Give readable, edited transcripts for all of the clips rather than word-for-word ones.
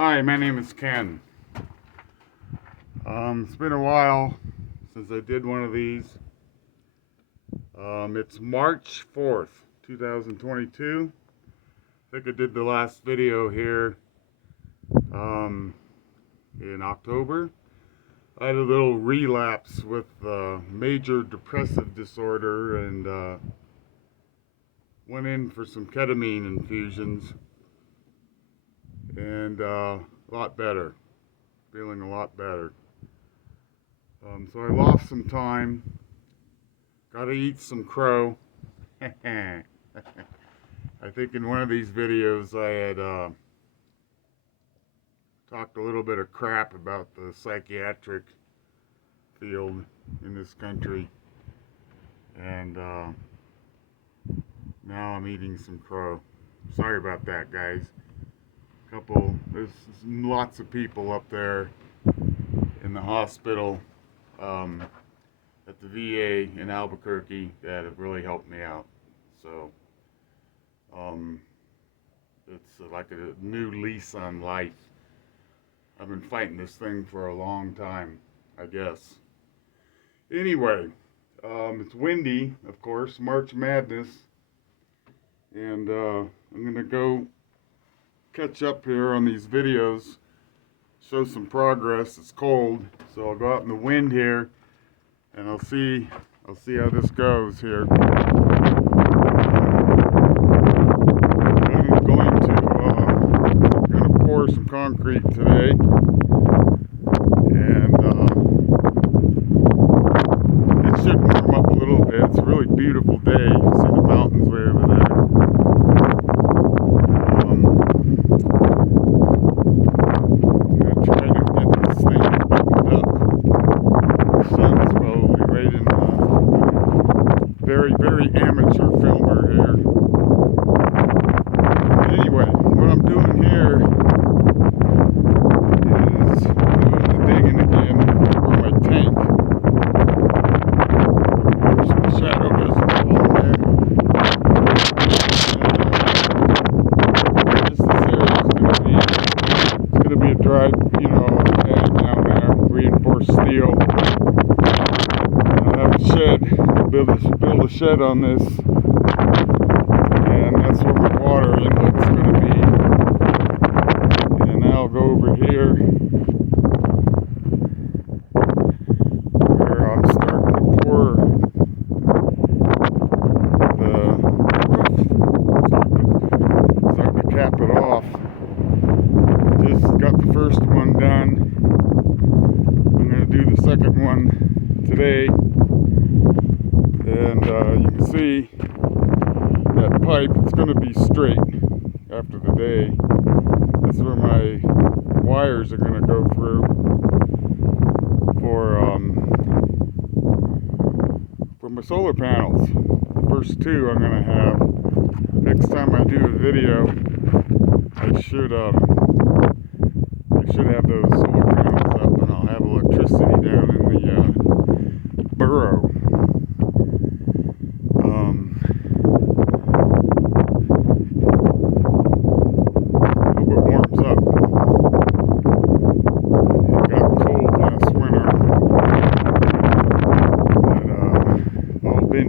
Hi, my name is Ken. It's been a while since I did one of these. It's March 4th, 2022. I think I did the last video here in October. I had a little relapse with major depressive disorder and went in for some ketamine infusions and a lot better. Feeling a lot better. So I lost some time. Gotta eat some crow. I think in one of these videos I had talked a little bit of crap about the psychiatric field in this country. And now I'm eating some crow. Sorry about that, guys. There's lots of people up there in the hospital at the VA in Albuquerque that have really helped me out. So it's like a new lease on life. I've been fighting this thing for a long time, I guess. Anyway, it's windy, of course, March Madness, and I'm gonna go catch up here on these videos, show some progress. It's cold, so I'll go out in the wind here and I'll see how this goes here. I'm gonna pour some concrete today, and it should warm up a little bit. It's a really beautiful day. You can see the mountains way over there. Very amateur filmer here. Anyway, what I'm doing here is doing the digging again for my tank. There's some shadow doesn't fall in there. It's gonna be a dry, pad down there, reinforced steel. I have a shed. Build a shed on this, and that's where my water inlet's going to be. And now I'll go over here where I'm starting to pour the roof, starting to cap it off. Just got the first one done. I'm going to do the second one today. And you can see that pipe, it's going to be straight after the day. That's where my wires are going to go through for my solar panels. The first two I'm going to have. Next time I do a video, I should have those solar panels up, and I'll have electricity down in the burrow.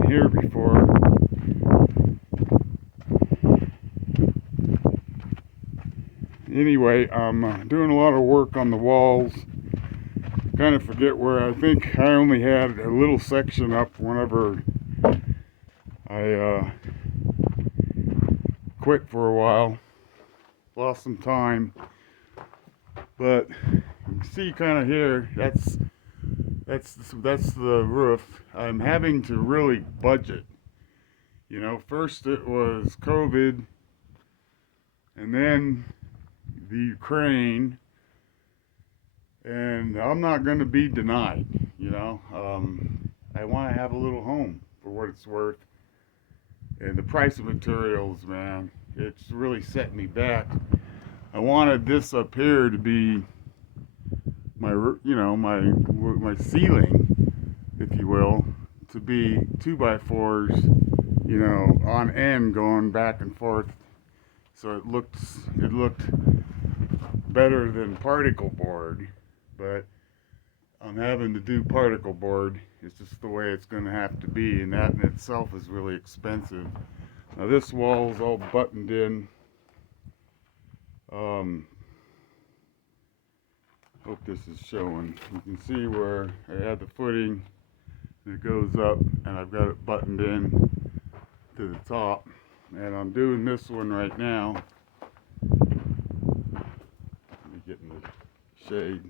Here before. Anyway, I'm doing a lot of work on the walls. Kind of forget where. I think I only had a little section up whenever I quit for a while. Lost some time, but you can see kind of here. That's the roof. I'm having to really budget. First it was COVID, and then the Ukraine, and I'm not going to be denied. I want to have a little home for what it's worth, and the price of materials, man, it's really set me back. I wanted this up here to be my ceiling, if you will, to be 2x4s, on end going back and forth. So it looked better than particle board, but I'm having to do particle board. It's just the way it's going to have to be, and that in itself is really expensive. Now this wall is all buttoned in. Hope this is showing. You can see where I had the footing, and it goes up, and I've got it buttoned in to the top. And I'm doing this one right now. Let me get in the shade.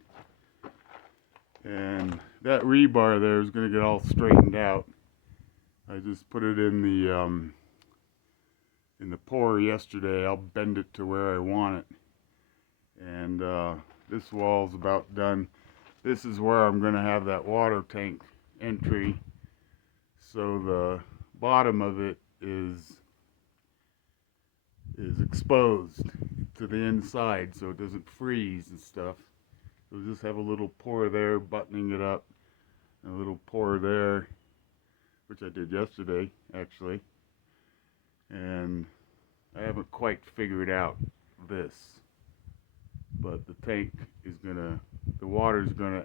And that rebar there is going to get all straightened out. I just put it in the pour yesterday. I'll bend it to where I want it. And this wall's about done. This is where I'm going to have that water tank entry. So the bottom of it is exposed to the inside, so it doesn't freeze and stuff. We'll just have a little pour there, buttoning it up, and a little pour there, which I did yesterday, actually. And I haven't quite figured out this, but the tank is the water's gonna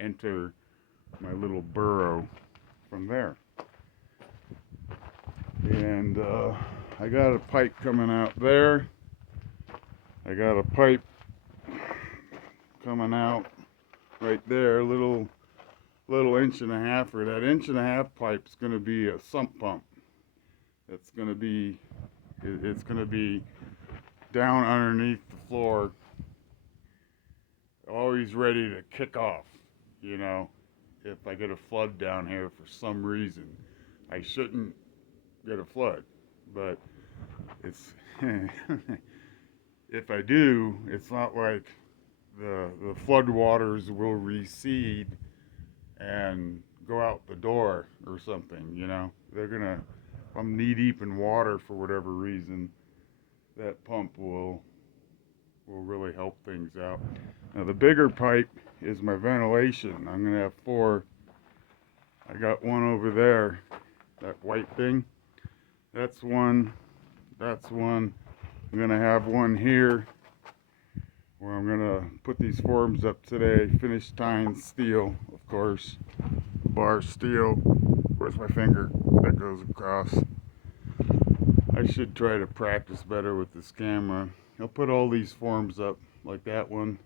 enter my little burrow from there. And I got a pipe coming out there. I got a pipe coming out right there, little 1.5 inch, or that 1.5 inch pipe is going to be a sump pump. It's going to be down underneath the floor, always ready to kick off. You know, if I get a flood down here for some reason, I shouldn't get a flood, but it's if I do, it's not like the flood waters will recede and go out the door or something. You know, they're gonna, if I'm knee deep in water for whatever reason, that pump will really help things out. Now the bigger pipe is my ventilation. I'm gonna have 4. I got one over there, that white thing. That's one. That's one. I'm gonna have one here where I'm gonna put these forms up today. Finished tying steel, of course. Bar steel. Where's my finger? That goes across. I should try to practice better with this camera. I'll put all these forms up, like that one,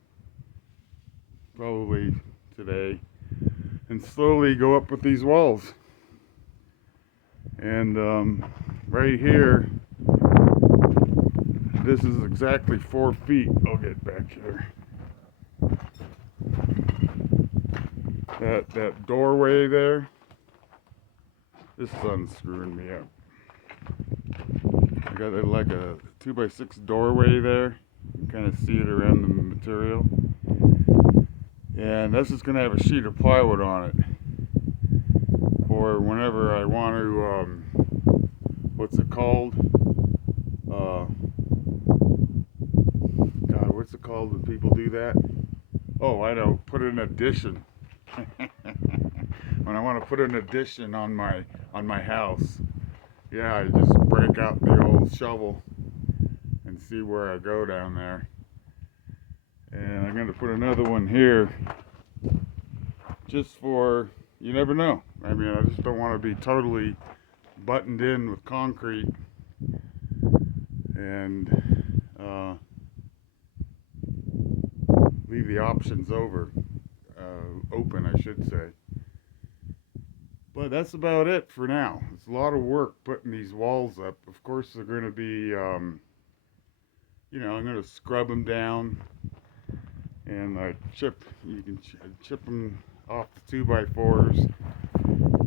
probably today, and slowly go up with these walls. And right here, this is exactly 4 feet. I'll get back here. That doorway there, this sun's screwing me up. I got like a 2x6 doorway there. You can kind of see it around the material. And this is going to have a sheet of plywood on it for whenever I want to, what's it called? God, what's it called when people do that? Oh, I know, put an addition. When I want to put an addition on my house, yeah, I just break out the old shovel and see where I go down there. And I'm going to put another one here just for, you never know. I mean, I just don't want to be totally buttoned in with concrete and leave the options open, I should say. But that's about it for now. It's a lot of work putting these walls up. Of course, they're going to be, I'm going to scrub them down and you can chip them off the 2x4s.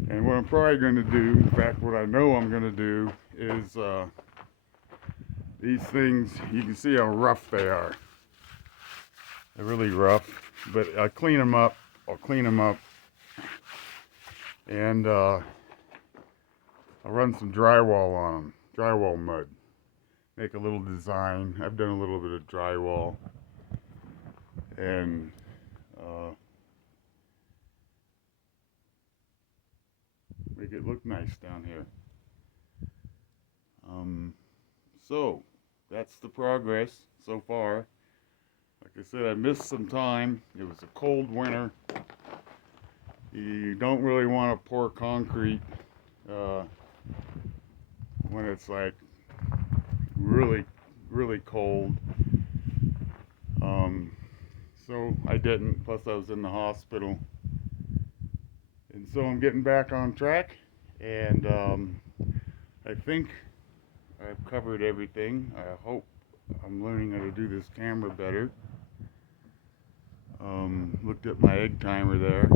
And what I'm probably going to do, in fact, what I know I'm going to do is these things, you can see how rough they are. They're really rough, but I'll clean them up. And I'll run some drywall on them, drywall mud. Make a little design. I've done a little bit of drywall. And make it look nice down here. So that's the progress so far. Like I said, I missed some time. It was a cold winter. You don't really want to pour concrete when it's like really, really cold. So I didn't. Plus, I was in the hospital. And so I'm getting back on track. And I think I've covered everything. I hope I'm learning how to do this camera better. Looked at my egg timer there.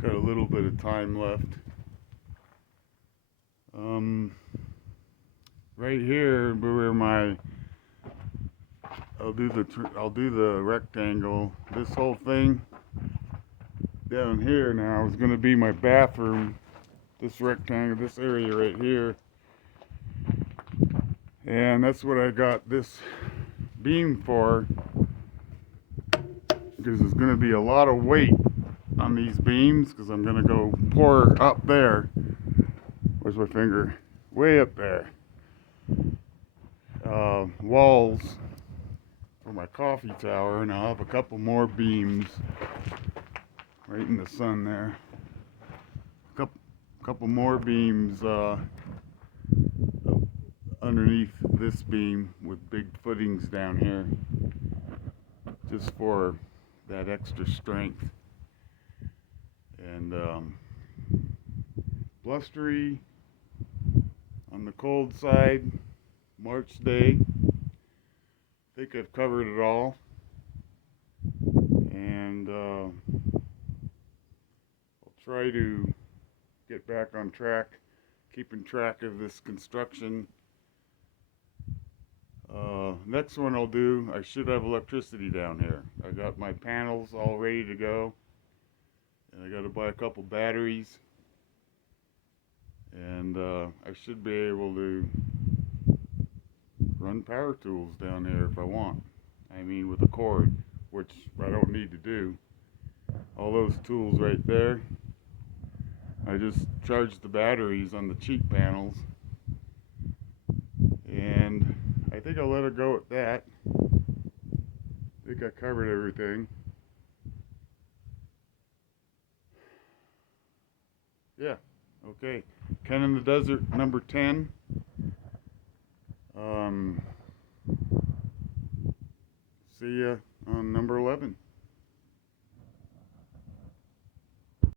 Got a little bit of time left. Right here where I'll do the rectangle. This whole thing down here now is going to be my bathroom. This rectangle, this area right here. And that's what I got this beam for, because there's going to be a lot of weight on these beams, because I'm going to go pour up there. Where's my finger? Way up there. Walls for my coffee tower, and I'll have a couple more beams right in the sun there. Couple more beams underneath this beam with big footings down here, just for that extra strength. And blustery on the cold side, March day. I think I've covered it all. And I'll try to get back on track, keeping track of this construction. Next one I'll do, I should have electricity down here. I got my panels all ready to go, and I got to buy a couple batteries, and I should be able to run power tools down there if I want. I mean, with a cord, which I don't need to do. All those tools right there, I just charged the batteries on the cheap panels, and I think I'll let it go at that. I think I covered everything. Yeah, okay. Ken in the Desert, number 10. See ya on number 11.